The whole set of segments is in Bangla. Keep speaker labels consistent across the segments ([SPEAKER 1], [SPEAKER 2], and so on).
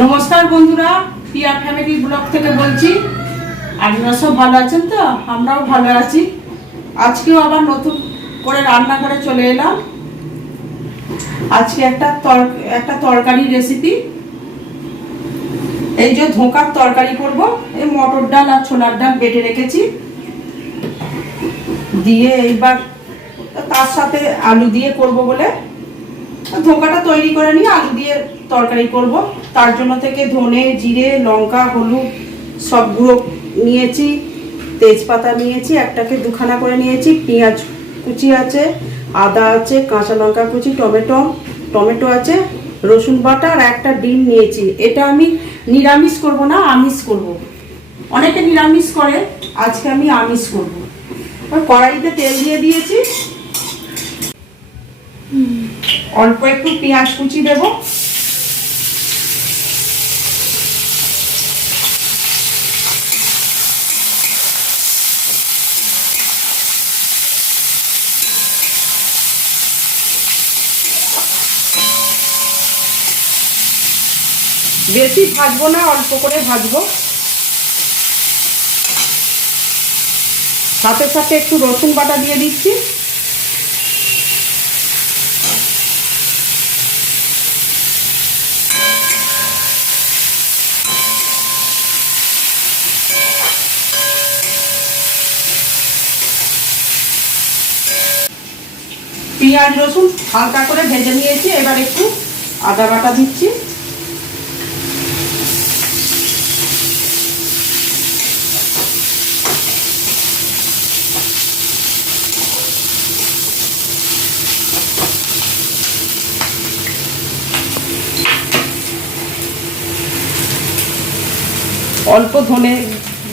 [SPEAKER 1] নমস্কার বন্ধুরা পিয়া ফ্যামিলি ব্লগ থেকে বলছি। আপনারা সব ভালো আছেন তো? আমরাও ভালো আছি। আজকেও আবার নতুন করে রান্না করে চলে এলাম। আজকে একটা একটা তরকারি রেসিপি এই যে ধোঁকার তরকারি করব, এই মটর ডাল আর ছোলার ডাল বেটে রেখেছি। দিয়ে এইবার তার সাথে আলু দিয়ে করব বলে ধোকাটা তৈরি করে নিয়ে আলু দিয়ে তরকারি করব। তার জন্য থেকে ধনে, জিরে, লঙ্কা, হলুদ সব গুঁড়ো নিয়েছি, তেজপাতা নিয়েছি, একটাকে দুখানা করে নিয়েছি, পেঁয়াজ কুচি আছে, আদা আছে, কাঁচা লঙ্কা কুচি, টমেটো টমেটো আছে, রসুন বাটা আর একটা ডিম নিয়েছি। এটা আমি নিরামিষ করব না, আমিষ করব। অনেকে নিরামিষ করে, আজকে আমি আমিষ করব। কড়াইতে তেল দিয়ে দিয়েছি। অল্প একটু পেঁয়াজ কুচি দেব। বেশি ভাজবো না, অল্প করে ভাজবো। সাথে সাথে একটু রসুন বাটা দিয়ে দিচ্ছি। পেঁয়াজ, রসুন হালকা করে ভেজে নিয়েছি, এবার একটু আদা বাটা দিচ্ছি। অল্প ধনে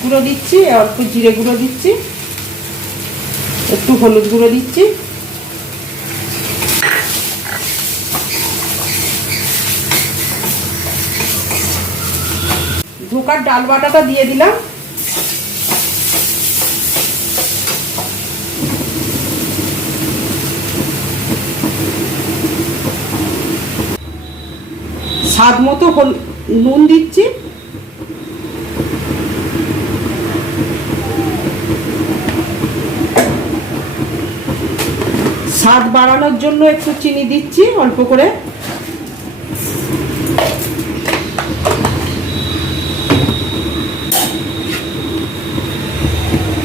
[SPEAKER 1] গুঁড়ো দিচ্ছি, অল্প জিরে গুঁড়ো দিচ্ছি, একটু হলুদ গুঁড়ো দিচ্ছি। ধোকার ডাল বাটাটা দিয়ে দিলাম। স্বাদ মতো নুন দিচ্ছি। স্বাদ বাড়ানোর জন্য একটু চিনি দিচ্ছি, অল্প করে।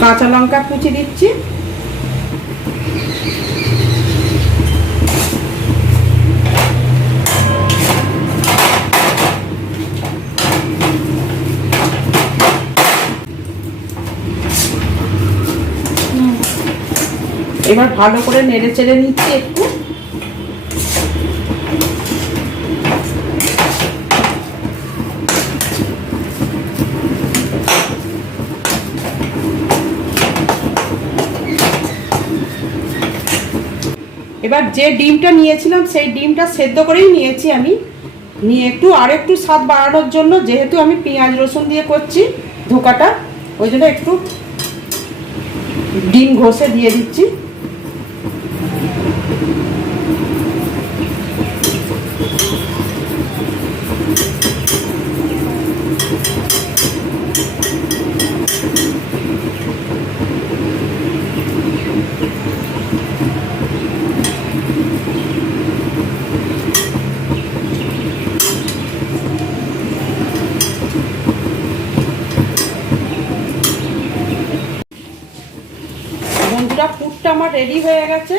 [SPEAKER 1] কাঁচা লঙ্কা কুচি দিচ্ছি। এবার ভালো করে নেড়ে চেড়ে নিচ্ছি একটু। এবার যে ডিমটা নিয়েছিলাম, সেই ডিমটা সেদ্ধ করেই নিয়েছি আমি। নিয়ে একটু, আর একটু স্বাদ বাড়ানোর জন্য যেহেতু আমি পেঁয়াজ, রসুন দিয়ে করছি ধোকাটা, ওই জন্য একটু ডিম ঘষে দিয়ে দিচ্ছি বন্ধুরা পুরটা আমার রেডি হয়ে গেছে।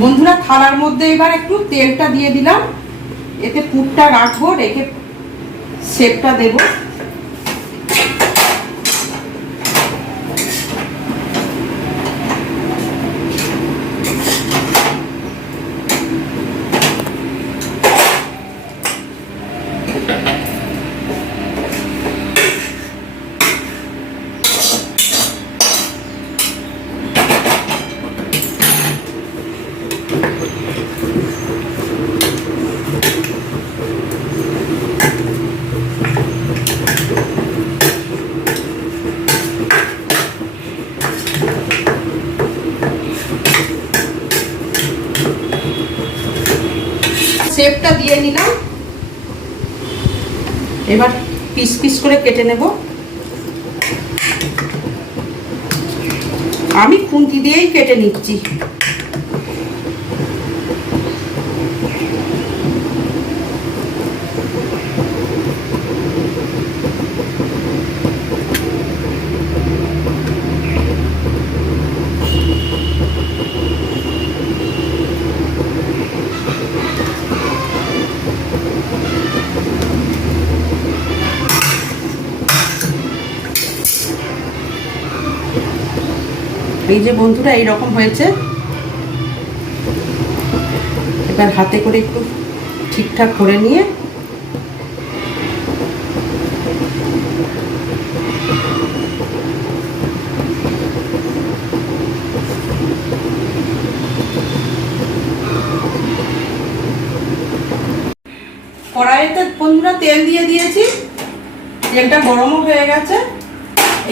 [SPEAKER 1] বন্ধুরা, থালার মধ্যে এবার একটু তেলটা দিয়ে দিলাম। এতে পুরটা রাখব, রেখে শেপটা দেবো। নিলাম। এবার পিস পিস করে কেটে নেব। আমি খুন্তি দিয়েই কেটে নিচ্ছি। এই যে বন্ধুরা, এইরকম হয়েছে। এবার হাতে করে একটু ঠিকঠাক করে নিয়ে কড়াইতে বন্ধুরা তেল দিয়ে দিয়েছি। তেলটা গরমও হয়ে গেছে।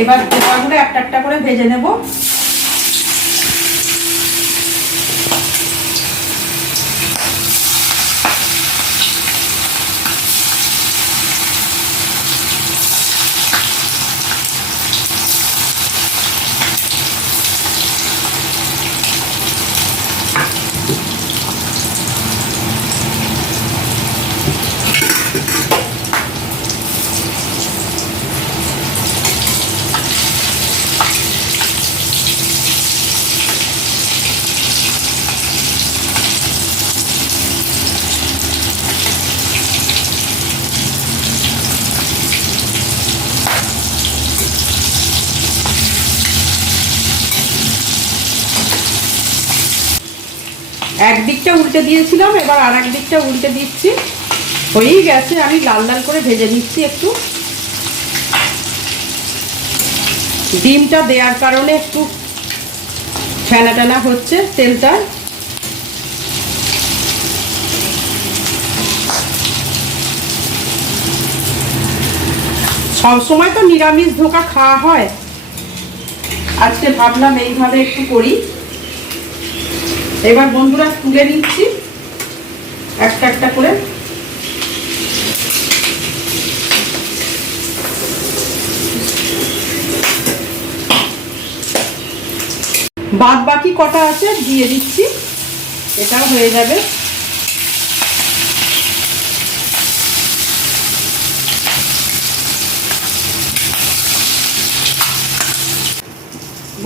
[SPEAKER 1] এবার একটা একটা করে ভেজে নেব। একদিকটা উল্টে দিয়েছিলাম, এবার আর দিকটা উল্টে দিচ্ছি। হয়েই গেছে, আমি লাল লাল করে ভেজে নিচ্ছি একটু। ডিমটা দেওয়ার কারণে একটু ফেনা টানা হচ্ছে তেলটা। সবসময় তো নিরামিষ ধোকা খাওয়া হয়। আজকে ভাবলাম এইভাবে একটু করি। এবার বন্ধুরা তুলে নিচ্ছি। একটা একটা করে। বাদ বাকি কটা আছে দিয়ে দিচ্ছি। এটাও হয়ে যাবে।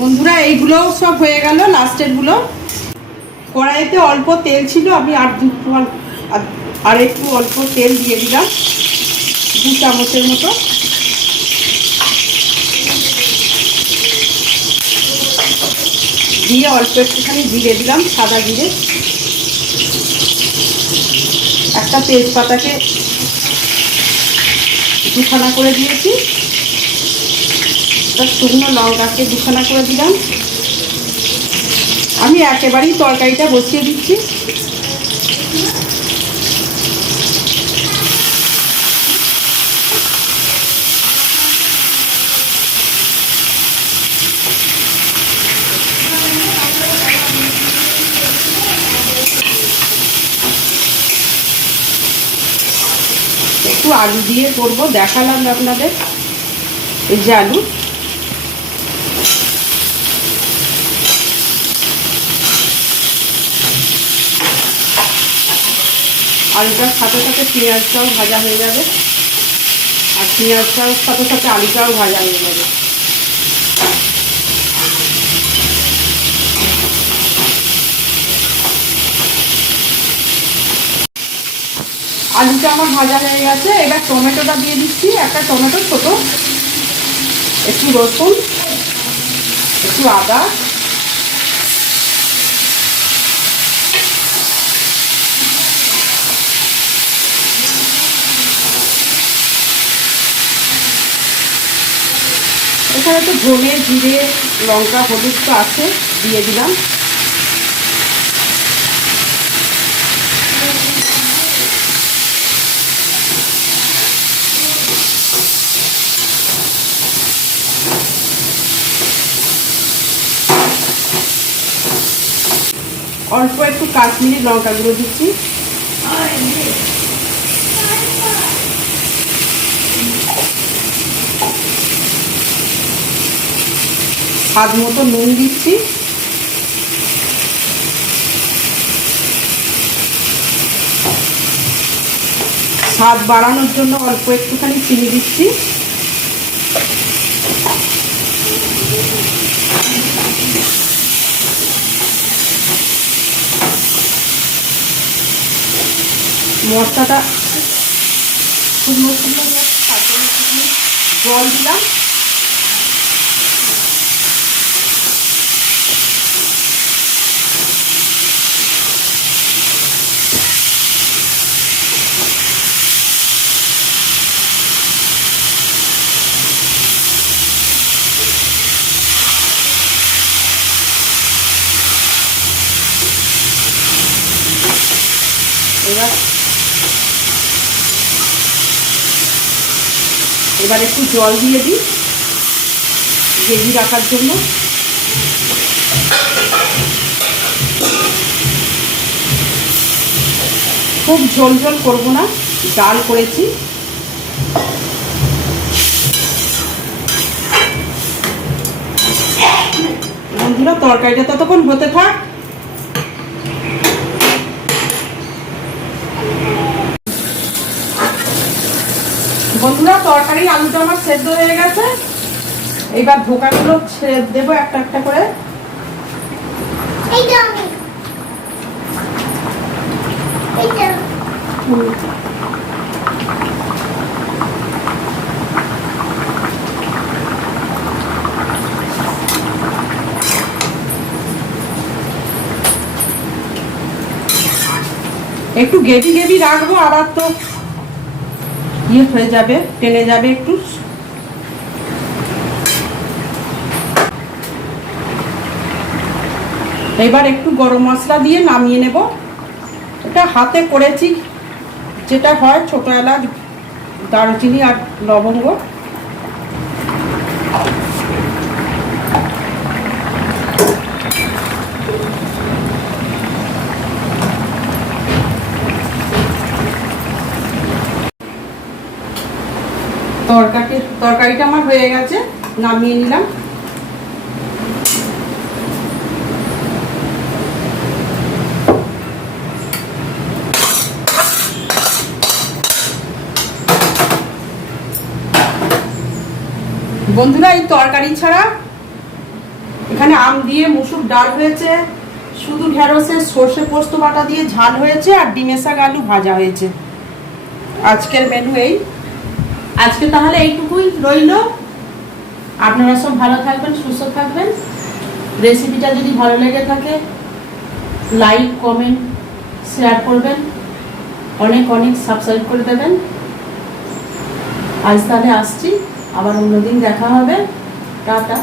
[SPEAKER 1] বন্ধুরা, এইগুলোও সব হয়ে গেল লাস্টেরগুলো কড়াইতে অল্প তেল ছিল, আমি আর দু আর একটু অল্প তেল দিয়ে দিলাম, দু চামচের মতো। দিয়ে অল্প একটুখানি জিরে দিলাম, সাদা জিরে। একটা তেজপাতাকে দুখানা করে দিয়েছি। শুকনো লঙ্কাকে দুখানা করে দিলাম। আমি একেবারেই তরকারিটা বসিয়ে দিচ্ছি। একটু আলু দিয়ে করব দেখালাম আপনাদের। এই যে আলু। আলুটার সাথে সাথে পেঁয়াজটাও ভাজা হয়ে যাবে। আর পেঁয়াজটার সাথে সাথে আলুটাও ভাজা হয়ে যাবে। আলুটা আমার ভাজা হয়ে গেছে। এবার টমেটোটা দিয়ে দিচ্ছি। একটা টমেটো ছোটো, একটু রসুন, একটু আদা এখানে তো ধনে, জিরে, লঙ্কা, হলুদ তো আছে, দিয়ে দিলাম। অল্প একটু কাশ্মীরি লঙ্কা গুঁড়ো দিচ্ছি। স্বাদ মতো নুন দিচ্ছি। স্বাদ বাড়ানোর জন্য অল্প একটুখানি চিনি দিচ্ছি। মশলাটা শুকনো শুকনো জল দিলাম। এবার একটু জল দিয়ে দিই গ্রেভি রাখার জন্য। খুব ঝোল ঝোল করব না, ডাল করেছি। বন্ধুরা, তরকারিটা ততক্ষণ হতে থাক বন্ধুরা তরকারি আলুটা আমার সেদ্ধ হয়ে গেছে। এইবার ধোকাগুলো ছেড়ে দেবো একটা একটা করে। একটু গেবি গেবি রাখব আবার তো ইয়ে হয়ে যাবে, টেনে যাবে একটু। এবার একটু গরম মশলা দিয়ে নামিয়ে নেব। এটা হাতে করেছি, যেটা হয় ছোটো এলাচ, দারুচিনি আর লবঙ্গ। তরকারি, তরকারিটা আমার হয়ে গেছে, নামিয়ে নিলাম। বন্ধুরা, এই তরকারি ছাড়া এখানে আম দিয়ে মুসুর ডাল হয়েছে, শুধু ঢেঁড়সের সর্ষে পোস্ত বাটা দিয়ে ঝাল হয়েছে, আর ডিমের আলু ভাজা হয়েছে। আজকের মেনু এই।
[SPEAKER 2] আজকে তাহলে এইটুকুই রইল। আপনারা সব ভালো থাকবেন, সুস্থ থাকবেন। রেসিপিটা যদি ভালো লেগে থাকে লাইক কমেন্ট শেয়ার করবেন। অনেক অনেক সাবস্ক্রাইব করে দেবেন। আজ তাহলে আসছি। আবার অন্যদিন দেখা হবে। টাটা।